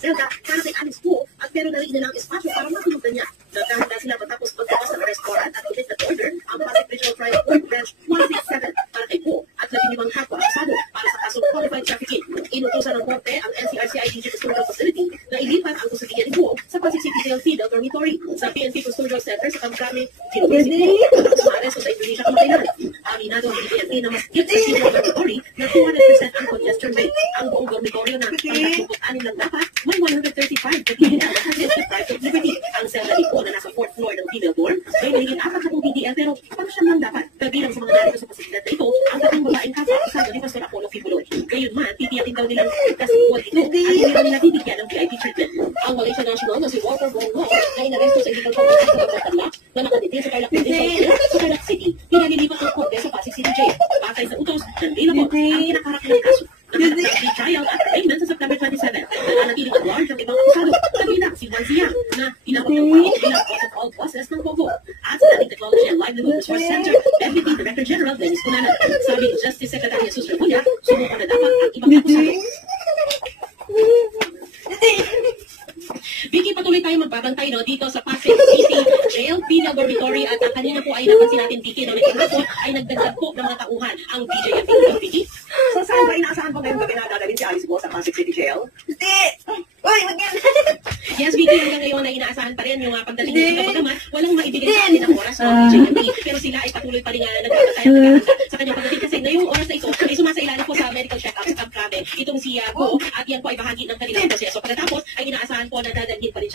Zelda para kay Alice po at pero narinig nilang espasyo para matulugan niya. Nagkahanda sila matapos pagbukas ng restaurant at ulit na order ang Pasig Regional Trial Court Branch 167 para kay po at 15 hapwa akusado para sa kasong qualified trafficking. Inutusan ng korte ang NCRCIDG Custodial Facility na ilipat ang kusudiya ni po sa Pasig City Jail Fidel Dormitory sa PNP Custodial Center sa Kamkrami, Kinukusin po at sumaresto sa Indonesia kamakailan. Aminado ang PNP na mas hit sa City Dormitory na 200% ang congestion rate. Ang buong dormitoryo na ang 36 lang dapat may 135 na PDL at deprived of liberty. Ang selda ni po na nasa 4th floor ng female dorm may mahigit 4 na PDL pero pang-siyam lang dapat. Kabilang sa mga narito sa pasilidad na ito ang dating babaeng kasama ni Pastor Apollo Fibuloy. Gayun man, titiyakin daw nilang ligtas ang buwan ito at hindi nila bibigyan ng VIP treatment. Ang Malaysia National na si Walter Bongo ay inaresto sa illegal property sa Pagkatanla na nakadetain sa Tarlac sa Tarlac City. Pinalilipat ng korte sa Pasig City Jail. Batay sa utos, nandila po ang kinakaharap ng kaso. Nagtatapos trial at arraignment sa September 27. Nananatiling at large ang ibang akusado. Kabilang si Juan Zia na inabot ng pao bilang cause of all bosses ng Pogo. At sa Dating Technology and Livelihood Resource Center, Deputy Director General Dennis Cunanan. Sabi ni Justice Secretary Jesus Remulla, sumuko na dapat ang ibang akusado. Vicky, patuloy tayo magbabantay dito sa Pasig City Jail, Fidel Dormitory at kanina po ay napansin natin, Vicky, na nito ay nagdagdag po ng mga tauhan ang BJFP. Vicky? So saan ba inaasahan po ngayong gabi na dadalhin si Alice po sa Pasig City Jail? Hindi! Uy, mag-yan! Yes, Vicky, hanggang ngayon ay inaasahan pa rin yung pagdating nito. Kapagaman, walang maibigay sa atin ang oras ng BJFP. Pero sila ay patuloy pa rin nagtatay at nagkakanta sa kanyang pagdating kasi na yung oras na ito ay sumasailalim po sa medical check-up sa Kamkrame. Itong si Go at yan po ay bahagi ng kanilang proseso. Pagkatapos ay inaasahan po na dadalhin pa rin siya